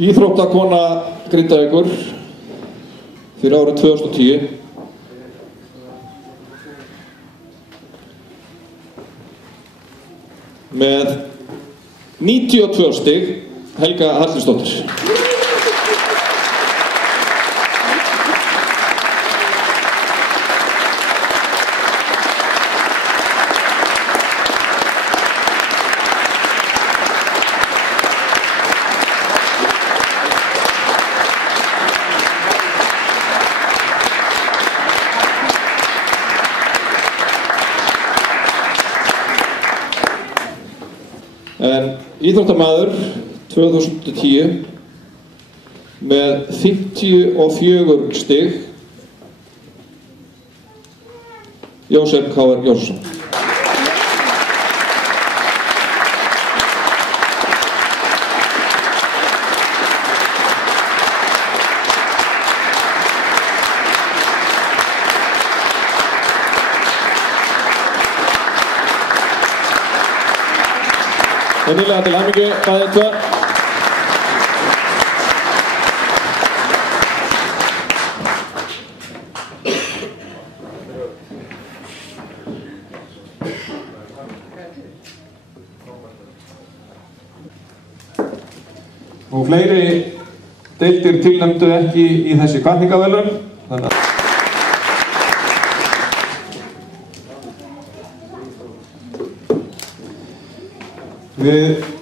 Íþróttakona Grindavíkur fyrir árið 2010. Með 92 stig, Helga Hallgrímsdóttir. En íþróttamaður 2010 með 54 stig, Jósef K.R. Jónsson. Innilega til hamingju, bæði tvö. Og fleiri deildir tilnefndu ekki í þessi hvatningarverðlaun. Við